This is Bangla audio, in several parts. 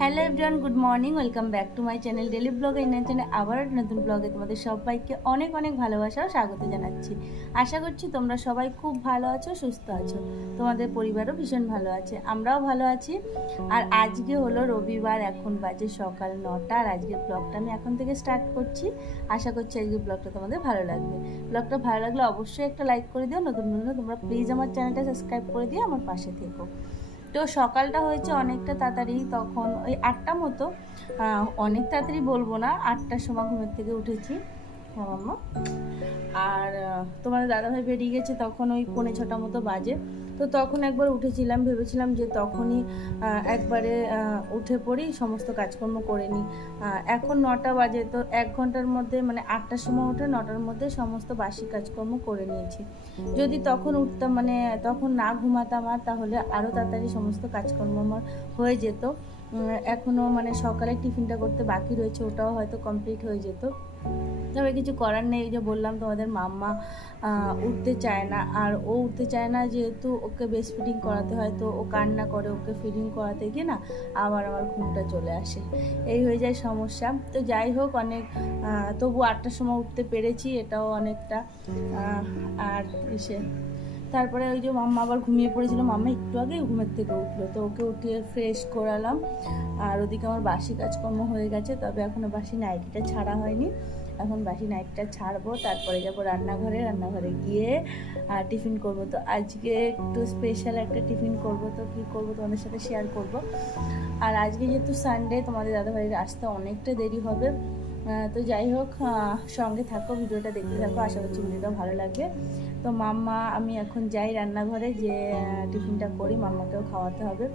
Hello everyone, good morning. Welcome back to my channel daily blog. এই চ্যানেলে আবার একটা নতুন ব্লগে তোমাদের সবাইকে অনেক অনেক ভালোবাসা ও স্বাগত জানাচ্ছি। আশা করছি তোমরা সবাই খুব ভালো আছো, সুস্থ আছো, তোমাদের পরিবারও ভীষণ ভালো আছে, আমরাও ভালো আছি। আর আজকে হলো রবিবার, এখন বাজে সকাল 9টা। আর আজকের ব্লগটা আমি এখন থেকে স্টার্ট করছি। আশা করছি আজকের ব্লগটা তোমাদের ভালো লাগবে। ব্লগটা ভালো লাগলে অবশ্যই একটা লাইক করে দিও, নতুন বন্ধু তোমরা প্লিজ আমার চ্যানেলটা সাবস্ক্রাইব করে দিও, আমার পাশে থেকো। তো সকালটা হয়েছে অনেকটা তাড়াতাড়ি, তখন ওই 8টা মতো, অনেক তাড়াতাড়ি বলবো না, 8টার সময় ঘুমের থেকে উঠেছি। হ্যাঁ মাম্মা। আর তোমাদের দাদাভাই বেরিয়ে গেছে তখন ওই 5:45 মতো বাজে। তো তখন একবার উঠেছিলাম, ভেবেছিলাম যে তখনই একবারে উঠে পড়ি, সমস্ত কাজকর্ম করে নিই। এখন 9টা বাজে, তো 1 ঘন্টার মধ্যে মানে 8টার সময় উঠে 9টার মধ্যে সমস্ত বাসি কাজকর্ম করে নিয়েছি। যদি তখন উঠতাম, মানে তখন না ঘুমাতাম আর, তাহলে আরও তাড়াতাড়ি সমস্ত কাজকর্ম আমার হয়ে যেত। এখনও মানে সকালে টিফিনটা করতে বাকি রয়েছে, ওটাও হয়তো কমপ্লিট হয়ে যেত। তবে কিছু করার নেই, যে বললাম তোমাদের মাম্মা উঠতে চায় না, আর ও উঠতে চায় না যেহেতু ওকে বেস্ট ফিডিং করাতে হয়, তো ও কান্না করে, ওকে ফিডিং করাতে গিয়ে না আবার আমার ঘুমটা চলে আসে, এই হয়ে যায় সমস্যা। তো যাই হোক, অনেক তবু 8টার সময় উঠতে পেরেছি, এটাও অনেকটা। আর এসে তারপরে ওই যে মাম্মা আবার ঘুমিয়ে পড়েছিল, মাম্মা একটু আগে ঘুমের থেকে উঠলো, তো ওকে উঠিয়ে ফ্রেশ করালাম। আর ওদিকে আমার বাসি কাজকর্ম হয়ে গেছে, তবে এখনও বাসি নাইটিটা ছাড়া হয়নি। এখন বাসি নাইটটা ছাড়বো, তারপরে যাবো রান্নাঘরে গিয়ে টিফিন করব। তো আজকে একটু স্পেশাল একটা টিফিন করব, তো কী করবো তোমাদের সাথে শেয়ার করব। আর আজকে যেহেতু সানডে, তোমাদের দাদাভাইয়ের আসতে অনেকটা দেরি হবে। তো যাই হোক, সঙ্গে থাকো, ভিডিওটা দেখতে থাকো, আশা করছি ভিডিওটা ভালো লাগবে। তো মাম্মা, আমি এখন যাই রান্নাঘরে, যে টিফিনটা করি, মাম্মাকেও খাওয়াতে হবে।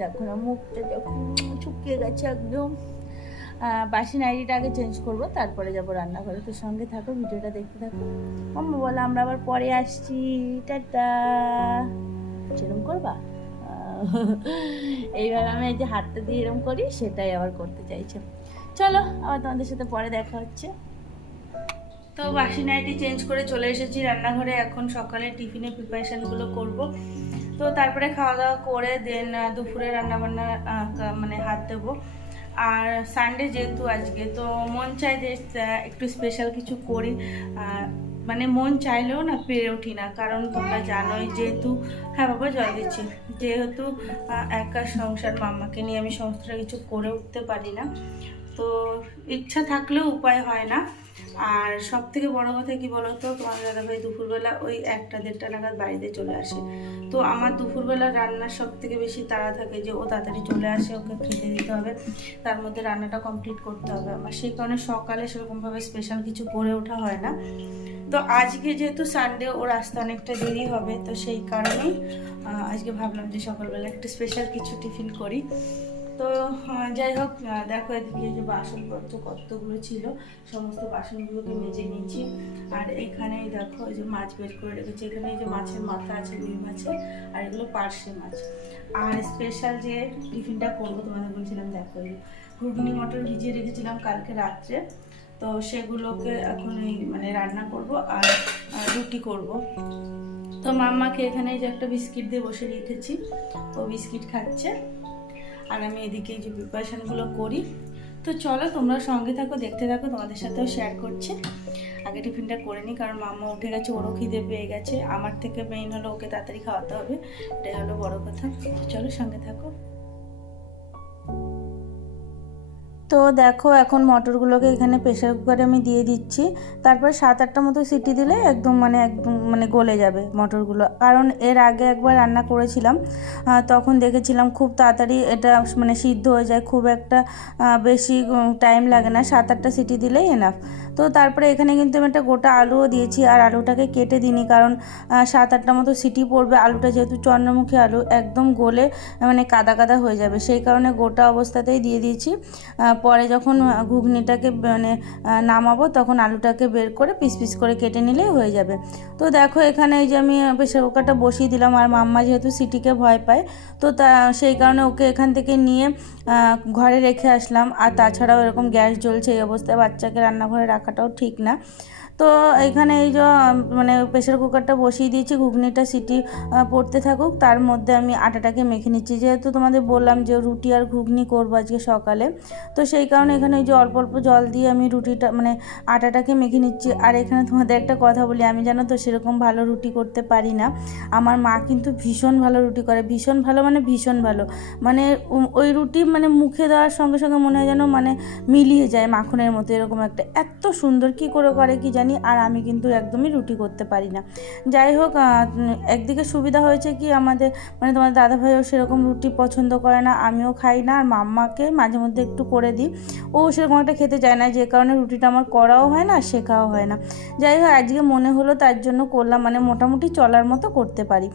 দেখো না মুখটা যখন শুকিয়ে গেছে একদম। বাসি নাইটিটা আগে চেঞ্জ করব, তারপরে যাব রান্নাঘরে। তো সঙ্গে থাকো, ভিডিওটা দেখতে থাকো। মাম্মা বলো আমরা আবার পরে আসছি, টাটা। সেরকম করবা? এইভাবে আমি এই যে হাতটা দিয়ে এরকম করি, সেটাই আবার করতে চাইছে। চলো, আবার তোমাদের সাথে পরে দেখা হচ্ছে। তো বাসি নাইটি চেঞ্জ করে চলে এসেছি রান্নাঘরে, এখন সকালে টিফিনের প্রিপারেশানগুলো করব। তো তারপরে খাওয়া দাওয়া করে দেন দুপুরে রান্নাবান্না মানে হাত দেবো। আর সানডে যেহেতু আজকে, তো মন চাই যে একটু স্পেশাল কিছু করি। মানে মন চাইলেও না পেরে উঠি না, কারণ তোমরা জানোই যেহেতু, হ্যাঁ বাবা জল দিচ্ছি, যেহেতু একা সংসার, মাম্মাকে নিয়ে আমি সমস্তটা কিছু করে উঠতে পারি না। তো ইচ্ছা থাকলেও উপায় হয় না। আর সব থেকে বড় কথা কি বলতো, তোমাদের দাদাভাই দুপুরবেলা ওই 1টা-1:30 নাগাদ বাড়িতে চলে আসে। তো আমার দুপুরবেলা রান্নার সব থেকে বেশি তাড়া থাকে, যে ও তাড়াতাড়ি চলে আসে, ওকে খেতে দিতে হবে, তার মধ্যে রান্নাটা কমপ্লিট করতে হবে আমার। সেই কারণে সকালে সেরকমভাবে স্পেশাল কিছু করে ওঠা হয় না। তো আজকে যেহেতু সানডে, ওর আসতে অনেকটা দেরি হবে, তো সেই কারণেই আজকে ভাবলাম যে সকালবেলা একটু স্পেশাল কিছু টিফিন করি। তো যাই হোক, দেখো এদিকে যে বাসনপত্র কতগুলো ছিল, সমস্ত বাসনগুলোকে মেজে নিয়েছি। আর এখানেই দেখো এই যে মাছ বের করে রেখেছি, এখানে এই যে মাছের মাথা আছে, রুই মাছের, আর এগুলো পার্শে মাছ। আর স্পেশাল যে টিফিনটা করবো তোমাদের বলছিলাম, দেখো ঘুগনি মটর ভিজিয়ে রেখেছিলাম কালকে রাত্রে, তো সেগুলোকে এখন মানে রান্না করব আর রুটি করব। তো মাম্মাকে এখানে যে একটা বিস্কিট দিয়ে বসে রেখেছি, ও বিস্কিট খাচ্ছে, আর আমি এদিকে যে প্রিপারেশানগুলো করি। তো চলো তোমরা সঙ্গে থাকো, দেখতে থাকো, তোমাদের সাথেও শেয়ার করছি। আগে টিফিনটা করে নিই, কারণ মাম্মা উঠে গেছে, ওরও খিদে পেয়ে গেছে। আমার থেকে মেইন হলো ওকে তাড়াতাড়ি খাওয়াতে হবে, এটাই হলো বড় কথা। চলো সঙ্গে থাকো। তো দেখো এখন মটরগুলোকে এখানে প্রেশার কুকারে আমি দিয়ে দিচ্ছি, তারপর 7-8টা মতো সিটি দিলে একদম গলে যাবে মটরগুলো। কারণ এর আগে একবার রান্না করেছিলাম, তখন দেখেছিলাম খুব তাড়াতাড়ি এটা মানে সিদ্ধ হয়ে যায়, খুব একটা বেশি টাইম লাগে না, 7-8টা সিটি দিলেই এনাফ। তো তারপরে এখানে কিন্তু আমি একটা গোটা আলুও দিয়েছি, আর আলুটাকে কেটে দিইনি, কারণ 7-8টা মতো সিটি পড়বে, আলুটা যেহেতু চন্দ্রমুখী আলু, একদম গলে মানে কাদা কাদা হয়ে যাবে, সেই কারণে গোটা অবস্থাতেই দিয়ে দিয়েছি। পরে যখন ঘুগনিটাকে মানে নামাবো, তখন আলুটাকে বের করে পিস পিস করে কেটে নিলেই হয়ে যাবে। তো দেখো এখানে এই যে আমি প্রেশার কুকারটা বসিয়ে দিলাম, আর মাম্মা যেহেতু সিটিকে ভয় পায়, তো সেই কারণে ওকে এখান থেকে নিয়ে ঘরে রেখে আসলাম। আর তাছাড়াও এরকম গ্যাস জ্বলছে, এই অবস্থায় বাচ্চাকে রান্নাঘরে রাখাটাও ঠিক না। তো তো এখানে এই যে মানে প্রেশার কুকারটা বসিয়ে দিয়েছি, ঘুগনিটা সিটি পড়তে থাকুক, তার মধ্যে আমি আটাটাকে মেখে নিচ্ছি। যেহেতু তোমাদের বললাম যে রুটি আর ঘুগনি করবো আজকে সকালে, তো সেই কারণে এখানে ওই যে অল্প অল্প জল দিয়ে আমি রুটিটা মানে আটাটাকে মেখে নিচ্ছি। আর এখানে তোমাদের একটা কথা বলি, আমি জানো তো সেরকম ভালো রুটি করতে পারি না। আমার মা কিন্তু ভীষণ ভালো রুটি করে, ভীষণ ভালো মানে ভীষণ ভালো, মানে ওই রুটি মানে মুখে দেওয়ার সঙ্গে সঙ্গে মনে হয় যেন মানে মিলিয়ে যায় মাখনের মতো, এরকম একটা এত সুন্দর কী করে কি জানি। আর আমি কিন্তু একদমই রুটি করতে পারি না। যাই হোক, একদিকে সুবিধা হয়েছে কি আমাদের মানে তোমার দাদাভাইও সেরকম রুটি পছন্দ করে না, আমিও খাই না, আর মাম্মাকে মাঝে মধ্যে একটু করে দিই, ও সেরকম একটা খেতে চায় না, যে কারণে রুটিটা আমার করাও হয় না, শেখাও হয় না। যাই হোক, আজকে মনে হলো তার জন্য করলাম, মানে মোটামুটি চলার মতো করতে পারি।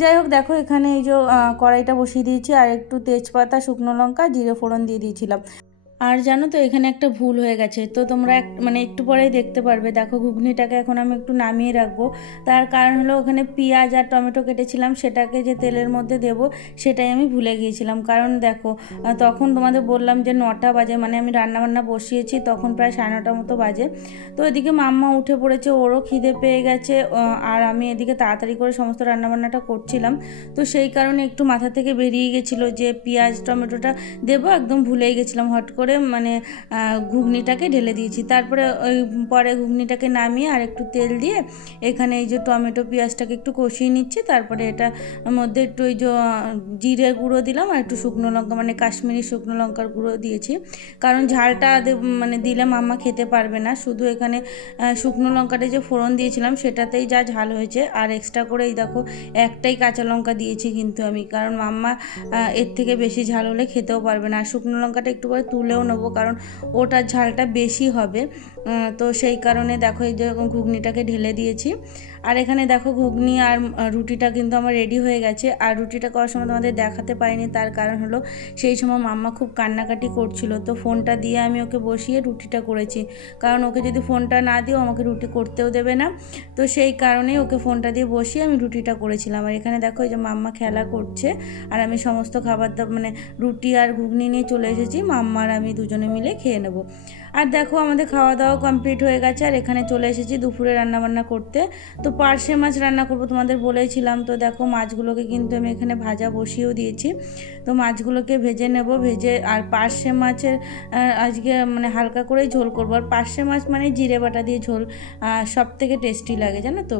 যাই হোক, দেখো এখানে এই যে কড়াইটা বসিয়ে দিয়েছি, আর একটু তেজপাতা, শুকনো লঙ্কা, জিরে ফোড়ন দিয়ে দিয়েছিলাম। আর জানো তো এখানে একটা ভুল হয়ে গেছে, তো তোমরা মানে একটু পরেই দেখতে পারবে। দেখো ঘুগনিটাকে এখন আমি একটু নামিয়ে রাখবো, তার কারণ হলো ওখানে পেঁয়াজ আর টমেটো কেটেছিলাম, সেটাকে যে তেলের মধ্যে দেব সেটাই আমি ভুলে গিয়েছিলাম। কারণ দেখো তখন তোমাদের বললাম যে 9টা বাজে, মানে আমি রান্নাবান্না বসিয়েছি তখন প্রায় 9:30 মতো বাজে। তো এদিকে মাম্মা উঠে পড়েছে, ওরও খিদে পেয়ে গেছে, আর আমি এদিকে তাড়াতাড়ি করে সমস্ত রান্নাবান্নাটা করছিলাম। তো সেই কারণে একটু মাথা থেকে বেরিয়ে গেছিলো যে পেঁয়াজ টমেটোটা দেবো, একদম ভুলেই গেছিলাম, হট করে মানে ঘুগনিটাকে ঢেলে দিয়েছি। তারপরে ওই পরে ঘুগনিটাকে নামিয়ে আর একটু তেল দিয়ে এখানে এই যে টমেটো পেঁয়াজটাকে একটু কষিয়ে নিচ্ছি। তারপরে এটার মধ্যে একটু ওই যে জিরে গুঁড়ো দিলাম, আর একটু শুকনো লঙ্কা মানে কাশ্মীরি শুকনো লঙ্কার গুঁড়ো দিয়েছি, কারণ ঝালটা মানে দিলে মাম্মা খেতে পারবে না। শুধু এখানে শুকনো লঙ্কাটা যে ফোড়ন দিয়েছিলাম সেটাতেই যা ঝাল হয়েছে, আর এক্সট্রা করে এই দেখো একটাই কাঁচা লঙ্কা দিয়েছি কিন্তু আমি, কারণ মাম্মা এর থেকে বেশি ঝাল হলে খেতেও পারবে না। আর শুকনো লঙ্কাটা একটু করে তুলেও নেবো, কারণ ওটার ঝালটা বেশি হবে। তো সেই কারণে দেখো এই যে ঘুগনিটাকে ঢেলে দিয়েছি। আর এখানে দেখো ঘুগনি আর রুটিটা কিন্তু আমার রেডি হয়ে গেছে। আর রুটিটা করার সময় তোমাদের দেখাতে পারিনি, তার কারণ হলো সেই সময় মাম্মা খুব কান্নাকাটি করছিল, তো ফোনটা দিয়ে আমি ওকে বসিয়ে রুটিটা করেছি, কারণ ওকে যদি ফোনটা না দিও আমাকে রুটি করতেও দেবে না। তো সেই কারণেই ওকে ফোনটা দিয়ে বসিয়ে আমি রুটিটা করেছিলাম। আর এখানে দেখো এই যে মাম্মা খেলা করছে, আর আমি সমস্ত খাবার মানে রুটি আর ঘুগনি নিয়ে চলে এসেছি, মাম্মা আর আমি দুজনে মিলে খেয়ে নেব। আর দেখো আমাদের খাওয়া দাওয়া কমপ্লিট হয়ে গেছে, আর এখানে চলে এসেছি দুপুরে রান্নাবান্না করতে। তো পার্শে মাছ রান্না করবো তোমাদের বলেছিলাম, তো দেখো মাছগুলোকে কিন্তু আমি এখানে ভাজা বসিয়েও দিয়েছি। তো মাছগুলোকে ভেজে নেব, ভেজে আর পার্শে মাছের আজকে মানে হালকা করেই ঝোল করবো। আর পার্শে মাছ মানে জিরে বাটা দিয়ে ঝোল সব থেকে টেস্টি লাগে, জানো তো।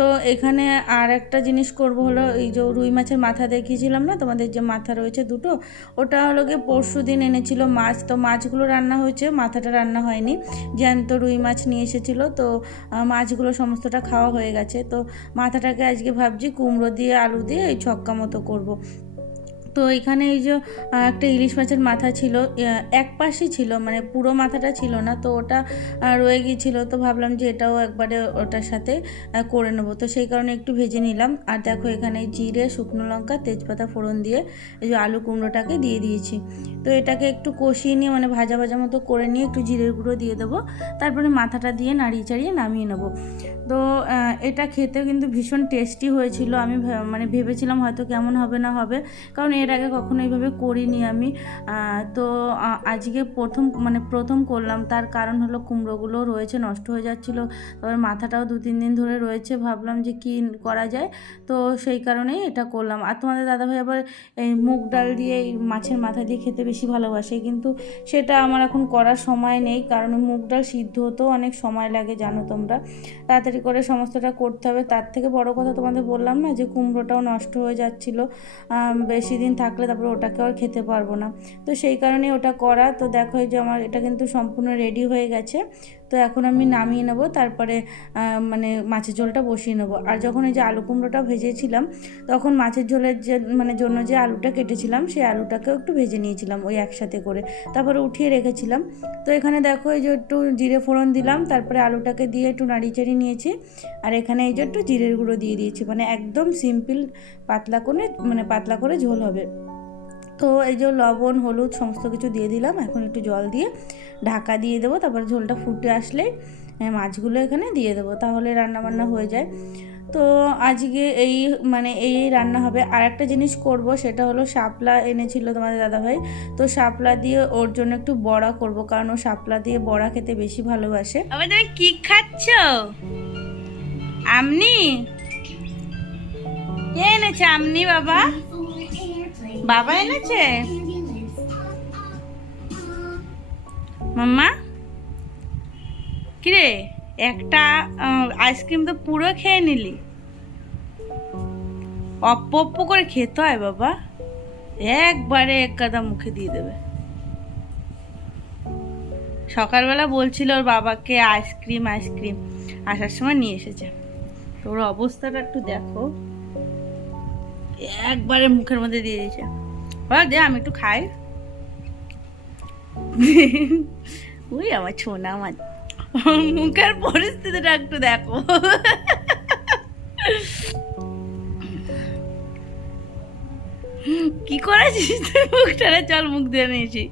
তো এখানে আর একটা জিনিস করব, হলো এই যে রুই মাছের মাথা দেখিয়েছিলাম না তোমাদের, যে মাথা রয়েছে দুটো, ওটা হলো গিয়ে পরশু দিন এনেছিল মাছ, তো মাছগুলো রান্না হয়েছে, মাথাটা রান্না হয়নি। জ্যান্ত রুই মাছ নিয়ে এসেছিলো, তো মাছগুলো সমস্তটা খাওয়া হয়ে গেছে। তো মাথাটাকে আজকে ভাবছি কুমড়ো দিয়ে আলু দিয়ে এই ছক্কা মতো করব। তো এখানে এই যে একটা ইলিশ মাছের মাথা ছিল, এক পাশই ছিল, মানে পুরো মাথাটা ছিল না, তো ওটা রয়ে গিয়েছিলো, তো ভাবলাম যে এটাও একবারে ওটার সাথে করে নেবো। তো সেই কারণে একটু ভেজে নিলাম। আর দেখো এখানে জিরে শুকনো লঙ্কা তেজপাতা ফোড়ন দিয়ে এই যে আলু কুমড়োটাকে দিয়ে দিয়েছি। তো এটাকে একটু কষিয়ে নিয়ে মানে ভাজা ভাজা মতো করে নিয়ে একটু জিরের গুঁড়ো দিয়ে দেবো, তারপরে মাথাটা দিয়ে নাড়িয়ে চাড়িয়ে নামিয়ে নেবো। তো এটা খেতে কিন্তু ভীষণ টেস্টি হয়েছিল। আমি মানে ভেবেছিলাম হয়তো কেমন হবে না হবে, কারণ এর আগে কখনো এইভাবে করিনি আমি। তো আজকে প্রথম করলাম, তার কারণ হলো কুমড়োগুলো রয়েছে নষ্ট হয়ে যাচ্ছিলো, তারপর মাথাটাও 2-3 দিন ধরে রয়েছে, ভাবলাম যে কী করা যায়, তো সেই কারণেই এটা করলাম। আর তোমাদের দাদাভাই আবার এই মুগ ডাল দিয়ে এই মাছের মাথা দিয়ে খেতে বেশি ভালোবাসে, কিন্তু সেটা আমার এখন করার সময় নেই, কারণ মুগ ডাল সিদ্ধ হতেও অনেক সময় লাগে, জানো তোমরা, তাড়াতাড়ি করে সমস্তটা করতে হবে। তার থেকে বড় কথা তোমাদের বললাম না যে কুমড়োটাও নষ্ট হয়ে যাচ্ছিলো, বেশি দিন থাকলে তারপরে ওটাকে আর খেতে পারবো না, তো সেই কারণেই ওটা করা। তো দেখো যে আমার এটা কিন্তু সম্পূর্ণ রেডি হয়ে গেছে। তো এখন আমি নামিয়ে নেব, তারপরে মানে মাছের ঝোলটা বসিয়ে নেব। আর যখন এই যে আলু কুমড়োটা ভেজেছিলাম, তখন মাছের ঝোলের যে মানে জন্য যে আলুটা কেটেছিলাম সেই আলুটাকেও একটু ভেজে নিয়েছিলাম ওই একসাথে করে, তারপরে উঠিয়ে রেখেছিলাম। তো এখানে দেখো এই যে একটু জিরে ফোড়ন দিলাম, তারপরে আলুটাকে দিয়ে একটু নাড়িচাড়ি নিয়েছি, আর এখানে এই যে একটু জিরের গুঁড়ো দিয়ে দিয়েছি, মানে একদম সিম্পল পাতলা করে ঝোল হবে। তো এই যে লবণ হলুদ সমস্ত কিছু দিয়ে দিলাম, এখন একটু জল দিয়ে ঢাকা দিয়ে দেবো, তারপরে ঝোলটা ফুটে আসলে মাছগুলো এখানে দিয়ে দেবো, তাহলে রান্নাবান্না হয়ে যায়। তো তো আজকে এই রান্না হবে। আর একটা জিনিস করব, সেটা হলো শাপলা এনেছিল তোমাদের দাদাভাই। তো শাপলা দিয়ে ওর জন্য একটু বড়া করব, কারণ ও শাপলা দিয়ে বড়া খেতে বেশি ভালোবাসে। আবার তুমি কি খাচ্ছ? আমনি? কে এনেছে আমনি? বাবা? বাবা এনেছে? মাম্মা কিরে, একটা আইসক্রিম তো পুরো খেয়ে নিলি। অপ্প অপ্প করে খেতে হয় বাবা, একবারে এক গাদা মুখে দিয়ে দেবে। সকালবেলা বলছিল ওর বাবাকে আইসক্রিম আইসক্রিম, আসার সময় নিয়ে এসেছে। তোর অবস্থাটা একটু দেখো, একবারে মুখের মধ্যে দিয়ে দিয়েছে। দে আমি একটু খাই। ওই আমার ছোনা, আমার মুখের পরিস্থিতিটা একটু দেখো। কি করেছিস তুই মুখটারে? চল মুখ দিয়ে নিয়েছি,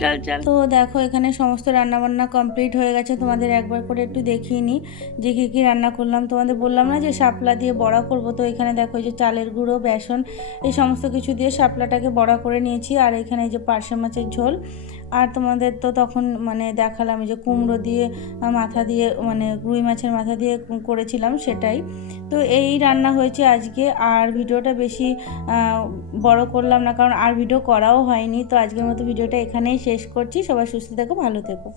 চল চল। তো দেখো এখানে সমস্ত রান্নাবান্না কমপ্লিট হয়ে গেছে। তোমাদের একবার করে একটু দেখিয়ে নিই যে কী কী রান্না করলাম। তোমাদের বললাম না যে শাপলা দিয়ে বড়া করব, তো এখানে দেখো এই যে চালের গুঁড়ো, বেসন, এই সমস্ত কিছু দিয়ে শাপলাটাকে বড়া করে নিয়েছি। আর এখানে এই যে পার্শে মাছের ঝোল। আর তোমাদের তো তখন দেখালাম এই যে কুমড়ো দিয়ে মাথা দিয়ে, রুই মাছের মাথা দিয়ে করেছিলাম, সেটাই। তো এই রান্না হয়েছে আজকে। আর ভিডিওটা বেশি বড় করলাম না, কারণ আর ভিডিও করাও হয়নি। তো আজকের মতো ভিডিওটা এখানেই শেষ করছি। সবাই সুস্থ থেকো, ভালো থেকো।